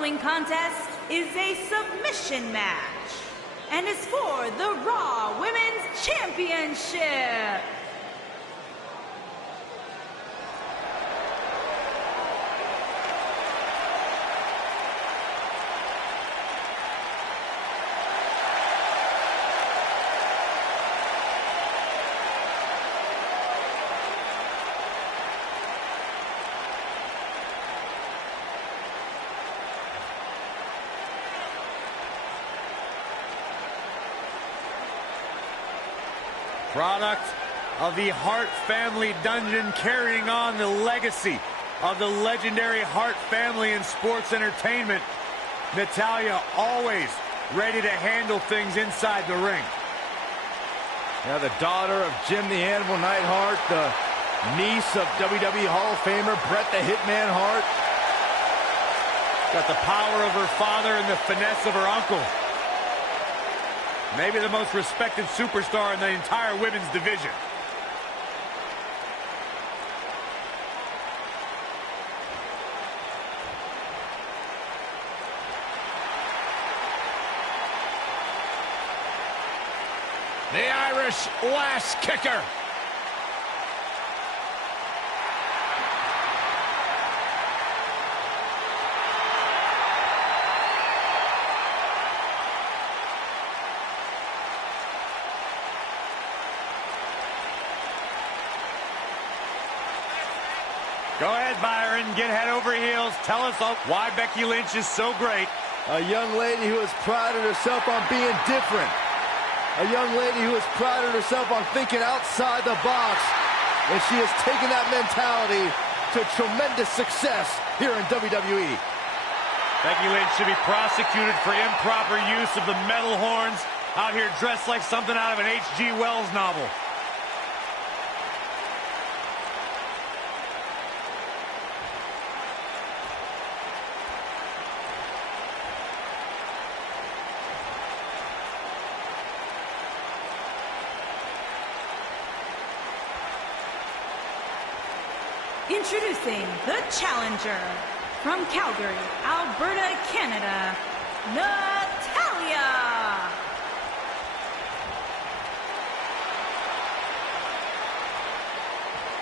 following contest is a submission match and is for the Raw Women's Championship. Product of the Hart family dungeon, carrying on the legacy of the legendary Hart family in sports entertainment. Natayla always ready to handle things inside the ring. Yeah, the daughter of Jim the Animal Neidhart, the niece of WWE Hall of Famer Bret the Hitman Hart. Got the power of her father and the finesse of her uncle. Maybe the most respected superstar in the entire women's division. The Irish lash kicker. Go ahead, Byron. Get head over heels. Tell us why Becky Lynch is so great. A young lady who has prided herself on being different. A young lady who has prided herself on thinking outside the box. And she has taken that mentality to tremendous success here in WWE. Becky Lynch should be prosecuted for improper use of the metal horns, out here dressed like something out of an H.G. Wells novel. Introducing the challenger from Calgary, Alberta, Canada, Natayla.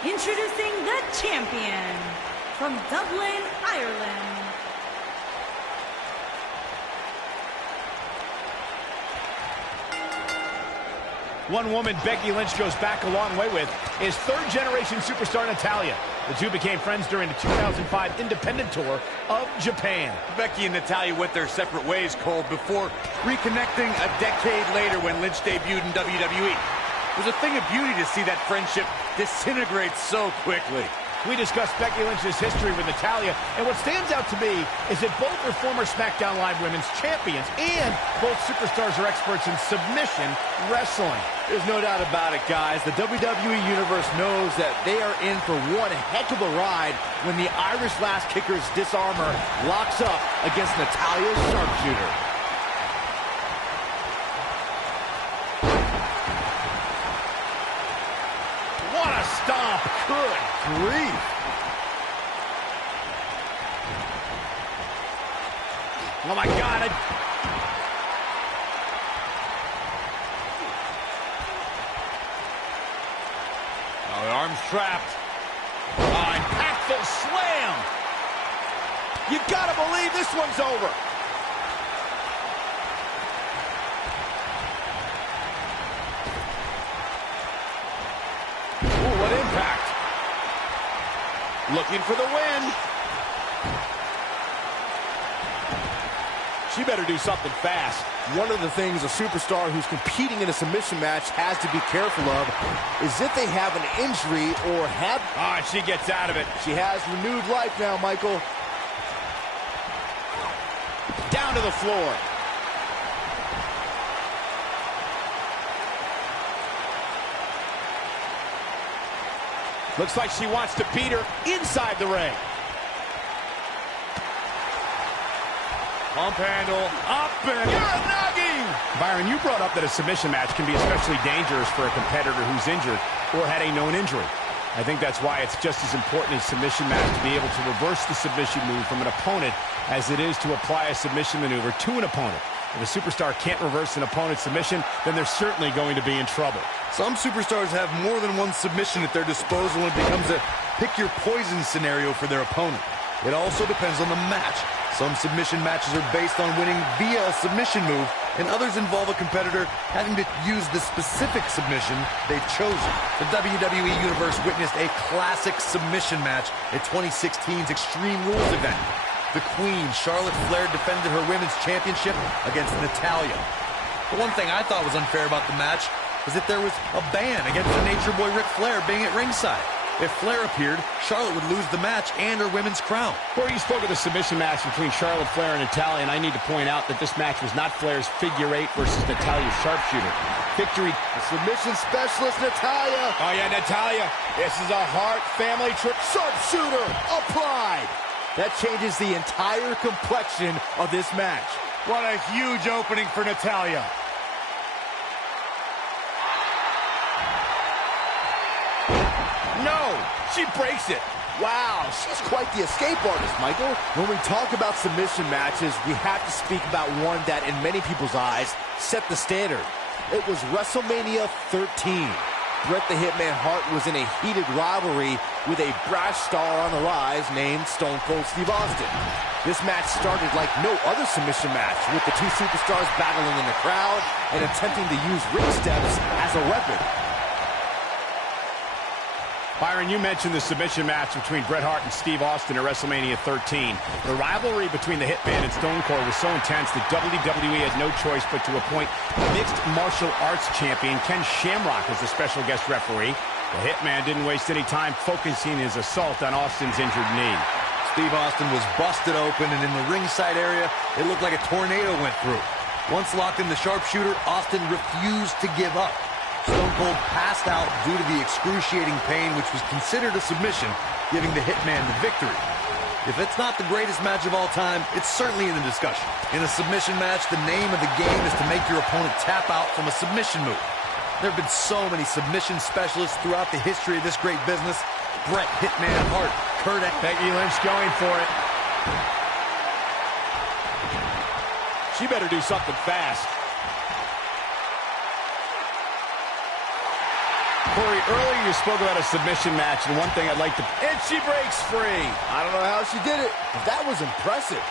Introducing the champion from Dublin, Ireland, one woman Becky Lynch goes back a long way with is third-generation superstar Natayla. The two became friends during the 2005 independent tour of Japan. Becky and Natayla went their separate ways, Cole, before reconnecting a decade later when Lynch debuted in WWE. It was a thing of beauty to see that friendship disintegrate so quickly. We discussed Becky Lynch's history with Natayla, and what stands out to me is that both are former SmackDown Live Women's champions, and both superstars are experts in submission wrestling. There's no doubt about it, guys. The WWE Universe knows that they are in for one heck of a ride when the Irish Lash Kicker's disarmor locks up against Natalia's sharpshooter. What a stomp! Good grief! Oh my God! Oh, the arm's trapped. Oh, impactful slam! You gotta believe this one's over. Ooh, what impact! Looking for the win. She better do something fast. One of the things a superstar who's competing in a submission match has to be careful of is if they have an injury or have... Ah, she gets out of it. She has renewed life now, Michael. Down to the floor. Looks like she wants to beat her inside the ring. Pump handle, up and... Uranagi! Byron, you brought up that a submission match can be especially dangerous for a competitor who's injured or had a known injury. I think that's why it's just as important in a submission match to be able to reverse the submission move from an opponent as it is to apply a submission maneuver to an opponent. If a superstar can't reverse an opponent's submission, then they're certainly going to be in trouble. Some superstars have more than one submission at their disposal, and it becomes a pick-your-poison scenario for their opponent. It also depends on the match. Some submission matches are based on winning via a submission move, and others involve a competitor having to use the specific submission they've chosen. The WWE Universe witnessed a classic submission match at 2016's Extreme Rules event. The Queen, Charlotte Flair, defended her Women's Championship against Natayla. The one thing I thought was unfair about the match was that there was a ban against the Nature Boy Ric Flair being at ringside. If Flair appeared, Charlotte would lose the match and her women's crown. Corey, you spoke of the submission match between Charlotte Flair and Natayla, and I need to point out that this match was not Flair's figure eight versus Natalya's sharpshooter. Victory. The submission specialist, Natayla. Oh, yeah, Natayla. This is a Hart family trick. Sharpshooter applied. That changes the entire complexion of this match. What a huge opening for Natayla. No, she breaks it. Wow, she's quite the escape artist, Michael. When we talk about submission matches, we have to speak about one that, in many people's eyes, set the standard. It was WrestleMania 13. Bret the Hitman Hart was in a heated rivalry with a brash star on the rise named Stone Cold Steve Austin. This match started like no other submission match, with the two superstars battling in the crowd and attempting to use ring steps as a weapon. Byron, you mentioned the submission match between Bret Hart and Steve Austin at WrestleMania 13. The rivalry between the Hitman and Stone Cold was so intense that WWE had no choice but to appoint mixed martial arts champion Ken Shamrock as the special guest referee. The Hitman didn't waste any time focusing his assault on Austin's injured knee. Steve Austin was busted open, and in the ringside area, it looked like a tornado went through. Once locked in the sharpshooter, Austin refused to give up. Stone Cold passed out due to the excruciating pain, which was considered a submission, giving the Hitman the victory. If it's not the greatest match of all time, it's certainly in the discussion. In a submission match, the name of the game is to make your opponent tap out from a submission move. There have been so many submission specialists throughout the history of this great business. Bret Hitman Hart, Kurt Angle. Becky Lynch going for it. She better do something fast. Corey, earlier you spoke about a submission match, and one thing I'd like to... And she breaks free. I don't know how she did it, but that was impressive.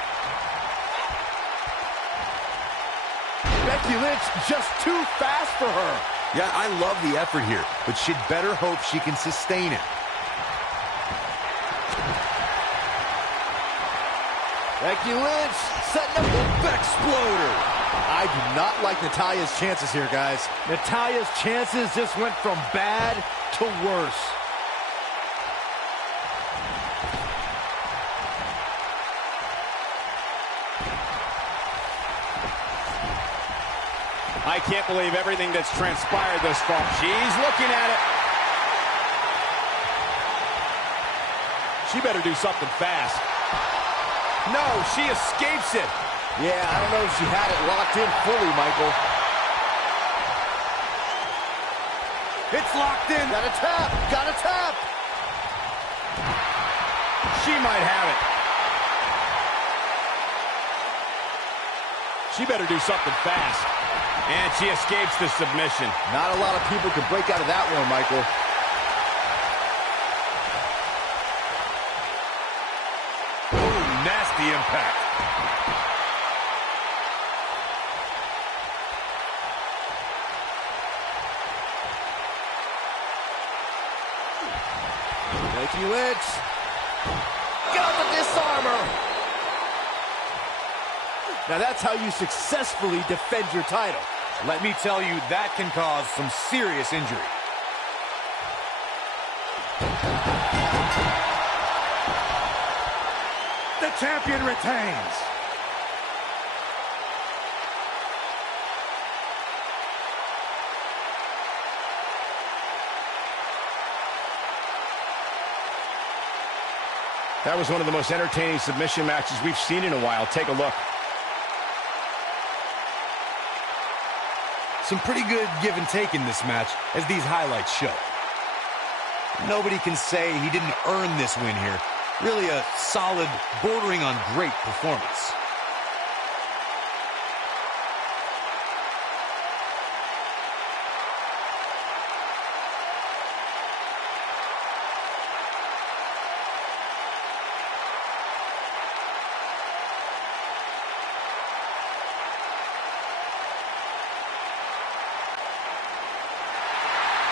Becky Lynch just too fast for her. Yeah, I love the effort here, but she'd better hope she can sustain it. Becky Lynch setting up the Exploder. I do not like Natalya's chances here, guys. Natalya's chances just went from bad to worse. I can't believe everything that's transpired thus far. She's looking at it. She better do something fast. No, she escapes it. Yeah, I don't know if she had it locked in fully, Michael. It's locked in. Got a tap. Got a tap. She might have it. She better do something fast. And she escapes the submission. Not a lot of people can break out of that one, Michael. Ooh, nasty impact. Becky Lynch. Got the disarmer. Now that's how you successfully defend your title. Let me tell you, that can cause some serious injury. The champion retains. That was one of the most entertaining submission matches we've seen in a while. Take a look. Some pretty good give and take in this match, as these highlights show. Nobody can say he didn't earn this win here. Really a solid, bordering on great performance.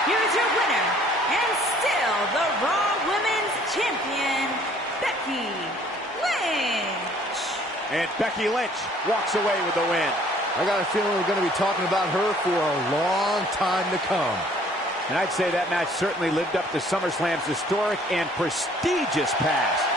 Here's your winner, and still the Raw Women's Champion, Becky Lynch. And Becky Lynch walks away with the win. I got a feeling we're going to be talking about her for a long time to come. And I'd say that match certainly lived up to SummerSlam's historic and prestigious past.